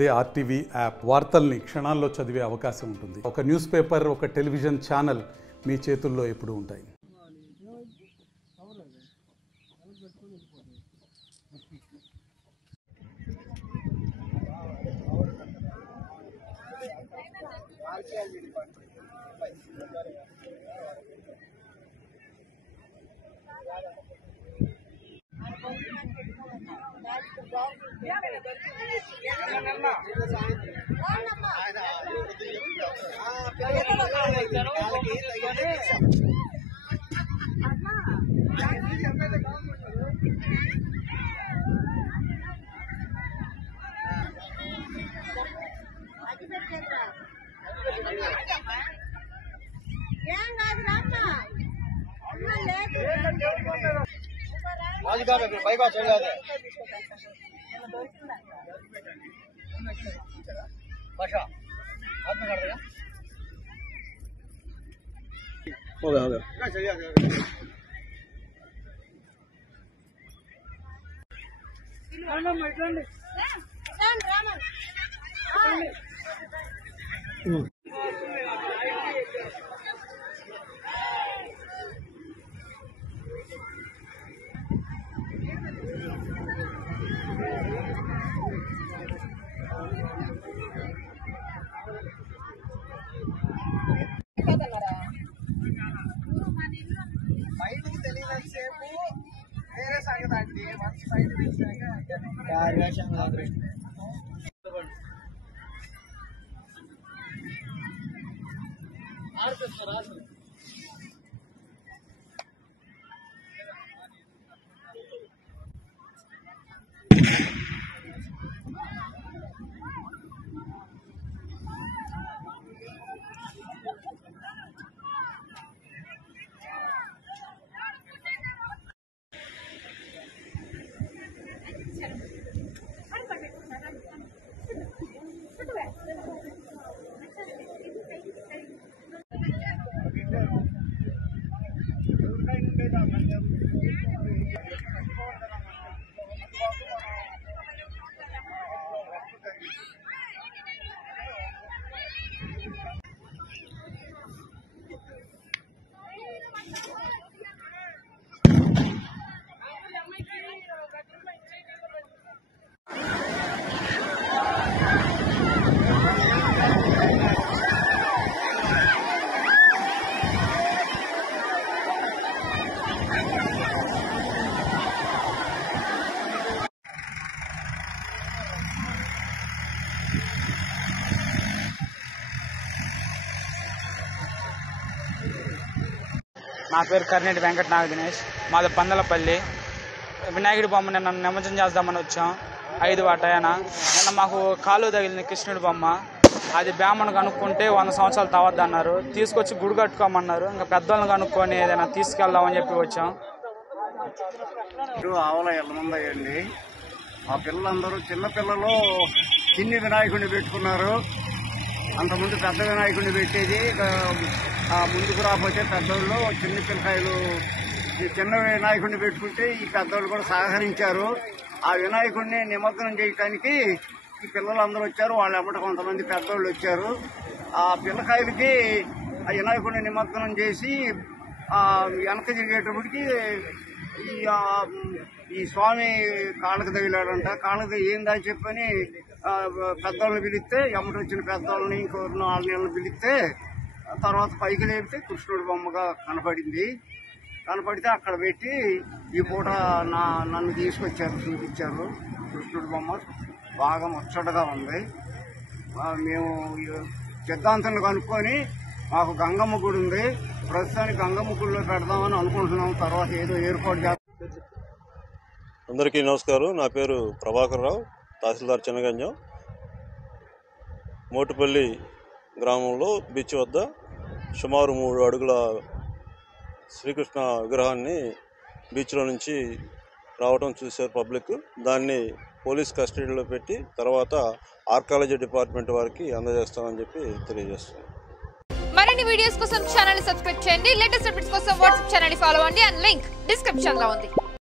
అదే RTV app వార్తల్ని క్షణాల్లో చదివే అవకాశం ఉంటుంది. ఒక న్యూస్ పేపర్, ఒక టెలివిజన్ ఛానల్ మీ చేతుల్లో ఎప్పుడూ ఉంటాయి. నా పేరు కర్నేటి వెంకట నాగ దినేష్. మాది పందలపల్లి. వినాయకుడి బొమ్మ నిన్న నిమజ్జనం చేద్దామని వచ్చాం 5 వాటాయన. నిన్న మాకు కాలు తగిలింది కృష్ణుడి బొమ్మ. అది బ్రాహ్మణ్ కనుక్కుంటే 100 సంవత్సరాలు తవద్దు అన్నారు. తీసుకొచ్చి గుడి కట్టుకోమన్నారు. ఇంకా పెద్దోళ్ళని కనుక్కొని ఏదైనా తీసుకెళ్దామని చెప్పి వచ్చాం. ఆవల ఎల్లమందయ్యండి. ఆ పిల్లలందరూ చిన్నపిల్లలు చిన్ని వినాయకుడిని పెట్టుకున్నారు. అంతకుముందు పెద్ద వినాయకుడిని పెట్టేది. ముందుకు రాకపోతే పెద్దోళ్ళు చిన్న పిల్లకాయలు చిన్న వినాయకుడిని పెట్టుకుంటే ఈ పెద్దోళ్ళు కూడా సహకరించారు. ఆ వినాయకుడిని నిమజ్జనం చేయడానికి ఈ పిల్లలందరూ వచ్చారు. వాళ్ళ ఎమ్మట కొంతమంది పెద్దోళ్ళు వచ్చారు. ఆ పిల్లకాయలకి ఆ వినాయకుడిని నిమజ్జనం చేసి వెనక తిరిగేటప్పటికి ఈ స్వామి కాళ్ళకు తగిలాడంట. కాళ్ళకు ఏందా చెప్పని పెద్దోళ్ళని పిలిస్తే ఎమ్మటి వచ్చిన పెద్దోళ్ళని ఇంకో 4 నెలలు పిలిస్తే తర్వాత పైకి లేపితే కృష్ణుడి బొమ్మగా కనపడింది. కనపడితే అక్కడ పెట్టి ఈ పూట నన్ను తీసుకొచ్చారు, చూపించారు. కృష్ణుడి బొమ్మ బాగా ముచ్చటగా ఉంది. మేము సిద్ధాంతాన్ని కనుక్కొని మాకు గంగమ్మ గుడి ఉంది. ప్రస్తుతానికి గంగమ్మ గుడిలో పెడదామని అనుకుంటున్నాం. తర్వాత ఏదో ఏర్పాటు చేస్తాం. అందరికీ నమస్కారం. నా పేరు ప్రభాకర్ రావు, తహసీల్దార్ చిన్నగంజం. మోటుపల్లి గ్రామంలో బీచ్ వద్ద సుమారు 3 అడుగుల శ్రీకృష్ణ విగ్రహాన్ని బీచ్లో నుంచి రావడం చూశారు పబ్లిక్. దాన్ని పోలీస్ కస్టడీలో పెట్టి తర్వాత ఆర్కాలజీ డిపార్ట్మెంట్ వారికి అందజేస్తామని చెప్పి తెలియజేస్తున్నాం. మరిన్ని వీడియోస్ కోసం ఛానల్ ని సబ్స్క్రైబ్ చేయండి. లేటెస్ట్ అప్డేట్స్ కోసం వాట్సాప్ ఛానల్ ని ఫాలో అవ్వండి. అండ్ లింక్ డిస్క్రిప్షన్ లో ఉంది.